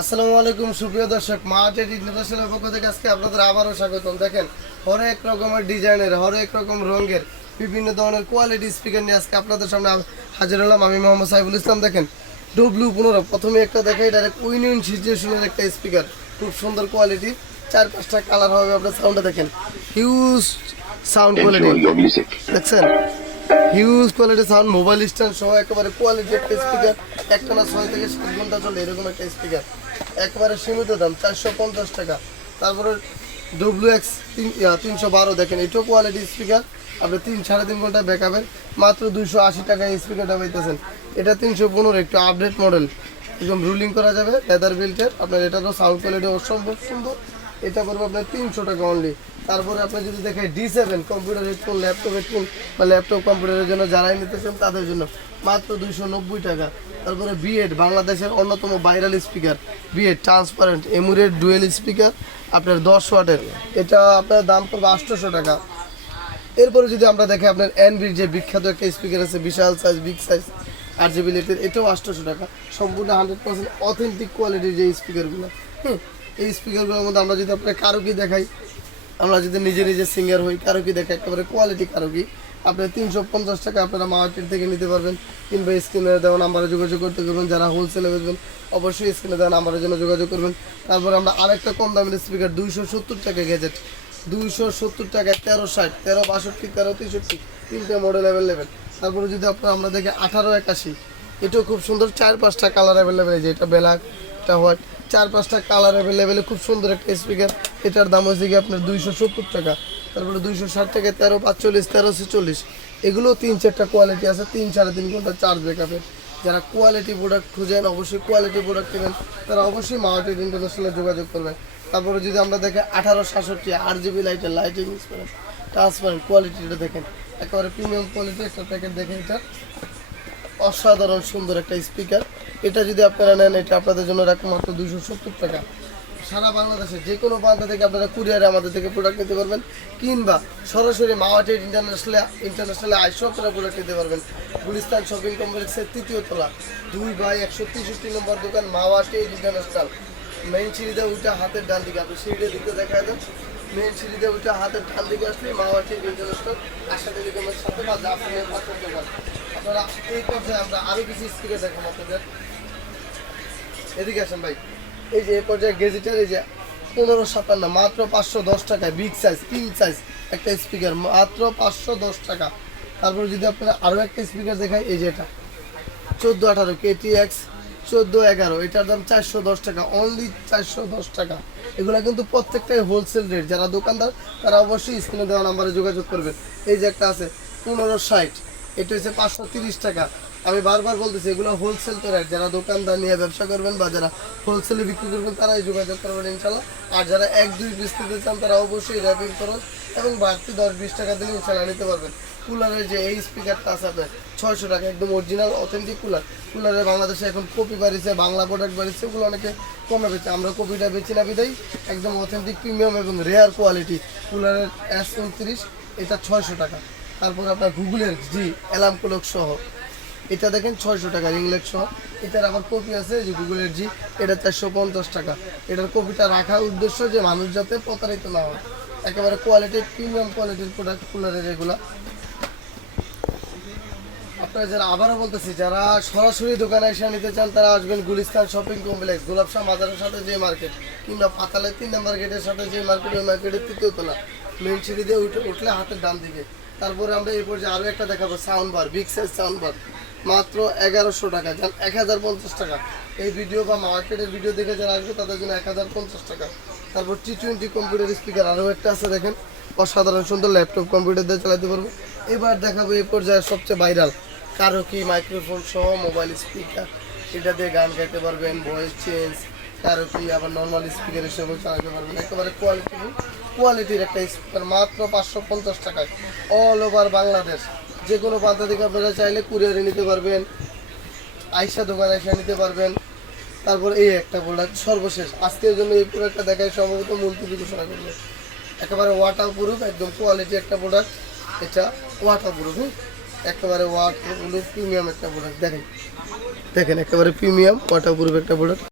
আসসালামু আলাইকুম সুপ্রিয় দর্শক, মার্কেট ইন্টারন্যাশনাল পক্ষ থেকে আজকে আপনাদের আবারও স্বাগতম। দেখেন হরেক রকমের ডিজাইনের, হরেক রকম রঙের বিভিন্ন ধরনের কোয়ালিটি স্পিকার নিয়ে আজকে আপনাদের সামনে হাজির হলাম। আমি মোহাম্মদ সাইফুল ইসলাম। দেখেন W15 প্রথমে একটা দেখাই, ডাইরেক্ট উইন সিচুয়েশনের একটা স্পিকার, খুব সুন্দর কোয়ালিটি, 4-5টা কালার হবে। আপনার সাউন্ডটা দেখেন, হিউজ সাউন্ড কোয়ালিটি দেখছেন, huge quality sound, mobile stand সহ একেবারে কোয়ালিটি একটা স্পিকার। একটানা 6 থেকে 7 ঘন্টা চলে এরকম একটা স্পিকার, একেবারে সীমিত দাম 450 টাকা। তারপরে WX 312 দেখেন, এটাও কোয়ালিটি স্পিকার, আপনি 3-3.5 ঘন্টা ব্যাকআপের, মাত্র 280 টাকা এই স্পিকারটা পাইতেছেন। এটা 315, একটু আপডেট মডেল, একদম রুলিং করা যাবে, লেদার বিল্টের। আপনার এটারও সাউন্ড কোয়ালিটি অসম্ভব সুন্দর, এটা করবো আপনার 300 টাকা অনলি। তারপরে আপনি যদি দেখেন D7 computer headphone, laptop headphone বা ল্যাপটপ কম্পিউটারের জন্য যারাই নিতে চান তাদের জন্য মাত্র 290 টাকা। তারপরে বিএড, বাংলাদেশের অন্যতম ভাইরাল স্পিকার, বিএড ট্রান্সপারেন্ট এমুরেট ডুয়েল স্পিকার, আপনার 10 ওয়াটের, এটা আপনার দাম পড়বে 800 টাকা। এরপরে যদি আমরা দেখি আপনার এনবির যে বিখ্যাত একটা স্পিকার আছে, বিশাল সাইজ, বিগ সাইজ, RGB লাইটের, এটাও 800 টাকা। সম্পূর্ণ 100% অথেন্টিক কোয়ালিটির যে স্পিকারগুলো। এই স্পিকারগুলোর মধ্যে আমরা যদি আপনার কারোকি দেখাই, আমরা যদি নিজে নিজে সিঙ্গার হই, কারোকি দেখাই, একেবারে কোয়ালিটি কারোকি, আপনার 350 টাকা আপনারা মার্কেট থেকে নিতে পারবেন, কিংবা স্ক্রিনে দেওয়া নাম্বারে যোগাযোগ করতে পারবেন। যারা হোলসেলে বেচবেন অবশ্যই স্ক্রিনে দেওয়া নাম্বারের জন্য যোগাযোগ করবেন। তারপর আমরা আরেকটা কম দামের স্পিকার 270 টাকা গ্যাজেট, 270 টাকায় 1360, 1362, 1363, 3টে মডেল অ্যাভেলেবেল। তারপরে যদি আমরা দেখি 1881, এটাও খুব সুন্দর, 4-5টা কালার অ্যাভেলেবেল, যে এটা ব্ল্যাক, এটা হোয়াইট, 4-5টা কালার অ্যাভেলেবেল, খুব সুন্দর একটা স্পিকার। এটার দাম হচ্ছে কি আপনার 270 টাকা। তারপরে 260 টাকা 1345, 1346, এগুলো 3-4টা কোয়ালিটি আছে, 3-3.5 ঘন্টা চার্জ ব্যাকআপের। যারা কোয়ালিটি প্রোডাক্ট খুঁজেন, অবশ্যই কোয়ালিটি প্রোডাক্ট কেনেন, তারা অবশ্যই মার্কেট ইন্টারন্যাশনালে যোগাযোগ করবেন। তারপরে যদি আমরা দেখি 1867 RGB লাইটের, লাইটিং ট্রান্সপারেন্ট কোয়ালিটিটা দেখেন, একেবারে প্রিমিয়াম কোয়ালিটি একটা প্যাকেট দেখেন, এটা অসাধারণ সুন্দর একটা স্পিকার। এটা যদি আপনারা নেন, এটা আপনাদের জন্য রাখুন মাত্র 270 টাকা। সারা বাংলাদেশে যে কোনো প্রান্ত থেকে আপনারা কুরিয়ারে আমাদের থেকে প্রোডাক্ট নিতে পারবেন, কিংবা সরাসরি মাওয়াটেড ইন্টারন্যাশনালে আইসো আপনারা প্রোডাক্ট নিতে পারবেন। গুলিস্তান শপিং কমপ্লেক্সের 3য় তলা, 2/163 নম্বর দোকান, মাওয়াটেড ইন্টারন্যাশনাল। মেইন সিঁড়িতে উঠে হাতের ডান দিকে, আপনি সিঁড়িতে দিকে দেখা দেন, মেইন সিঁড়িতে উঠে হাতের ডান দিকে আসলে মাওয়াটেড ইন্টারন্যাশনাল আশা টেলিকমের সাথে বা জাফরিনের পাশের দোকান। আপনারা এই পর্যায়ে আমরা আরও কিছু স্পিকার দেখাবো আপনাদের, এদিকে আসেন ভাই। এই যে এই পর্যায়ে গেজিটার, এই যে 1557, মাত্র 510 টাকায়, বিগ সাইজ, কিং সাইজ একটা স্পিকার, মাত্র 510 টাকা। তারপরে যদি আপনারা আরও একটা স্পিকার দেখাই, এই যে এটা 1418 KTX 1411, এটার দাম 410 টাকা, অনলি 410 টাকা। এগুলো কিন্তু প্রত্যেকটাই হোলসেল রেট। যারা দোকানদার তারা অবশ্যই স্ক্রিনে দেওয়া নাম্বারে যোগাযোগ করবেন। এই যে একটা আছে 1560, এটা হচ্ছে 530 টাকা। আমি বারবার বলতেছি, এগুলো হোলসেল তো রেট। যারা দোকানদার নিয়ে ব্যবসা করবেন বা যারা হোলসেলে বিক্রি করবেন তারাই যোগাযোগ করবেন ইনশাল্লাহ। আর যারা 1-2 পিস নিতে চান তারা অবশ্যই র্যাপিং খরচ এবং বাড়তি 10-20 টাকা দিলে ইনশাল্লাহ নিতে পারবেন। কুলারের যে এই স্পিকারটা আছে আপনার 600 টাকা, একদম অরিজিনাল অথেন্টিক কুলার। কুলারের বাংলাদেশে এখন কপি বাড়িছে, বাংলা প্রোডাক্ট বাড়িছে, ওগুলো অনেকে কমে বেচে, আমরা কপিটা বেচি না বিদায়, একদম অথেন্টিক প্রিমিয়াম এবং রেয়ার কোয়ালিটি কুলারের S29, এটা 600 টাকা। তারপর আপনার গুগলের জি অ্যালার্ম ক্লক সহ, এটা দেখেন 600 টাকা, রিংলেট সহ। এটার আবার কপি আছে যে গুগলের জি, এটা 450 টাকা। এটার কপিটা রাখার উদ্দেশ্য যে মানুষ যাতে প্রতারিত না হয়, একেবারে কোয়ালিটির প্রিমিয়াম কোয়ালিটির প্রোডাক্ট কুলারের এগুলা। আপনারা যারা, আবারও বলতেছি, যারা সরাসরি দোকানে এসে নিতে চান তারা আসবেন গুলিস্তান শপিং কমপ্লেক্স, গোলাপশাহ মাজারের সাথে যে মার্কেট, কিংবা পাতালের 3 নম্বর গেটের সাথে যে মার্কেট, ওই মার্কেটের 3য় তলা, মেন সিঁড়ি দিয়ে উঠলে হাতের ডান দিকে। তারপরে আমরা এরপর যে আরও একটা দেখাবো, sound bar, big size sound bar, মাত্র 1100 টাকা, যান 1050 টাকা। এই ভিডিও বা মার্কেটের ভিডিও দেখে যারা আসবে তাদের জন্য 1050 টাকা। তারপর T20 কম্পিউটার স্পিকার আরও একটা আছে দেখেন, অসাধারণ সুন্দর, ল্যাপটপ কম্পিউটার দিয়ে চালাতে পারবো। এবার দেখাবো এই পর্যায়ে সবচেয়ে ভাইরাল কারোকি মাইক্রোফোন সহ মোবাইল স্পিকার, এটা দিয়ে গান গাইতে পারবেন, ভয়েস চেঞ্জ, কারোকি আবার নর্মাল স্পিকার হিসেবেও চালাতে পারবেন। একেবারে কোয়ালিটির একটা স্পিকার, মাত্র 550 টাকায়, অল ওভার বাংলাদেশ যে কোনো প্রান্ত থেকে আপনারা চাইলে কুরিয়ারে নিতে পারবেন, আইসা দোকানে এসে নিতে পারবেন। তারপর এই একটা প্রোডাক্ট সর্বশেষ আজকের জন্য, এই প্রোডাক্টটা দেখায় সম্ভবত মূর্তি ঘোষণা করবে, একেবারে ওয়াটার প্রুফ, একদম কোয়ালিটি একটা প্রোডাক্ট। এটা ওয়াটার প্রুফ, একেবারে ওয়াটার প্রুফ প্রিমিয়াম একটা প্রোডাক্ট। দেখেন একেবারে প্রিমিয়াম ওয়াটার প্রুফ একটা প্রোডাক্ট।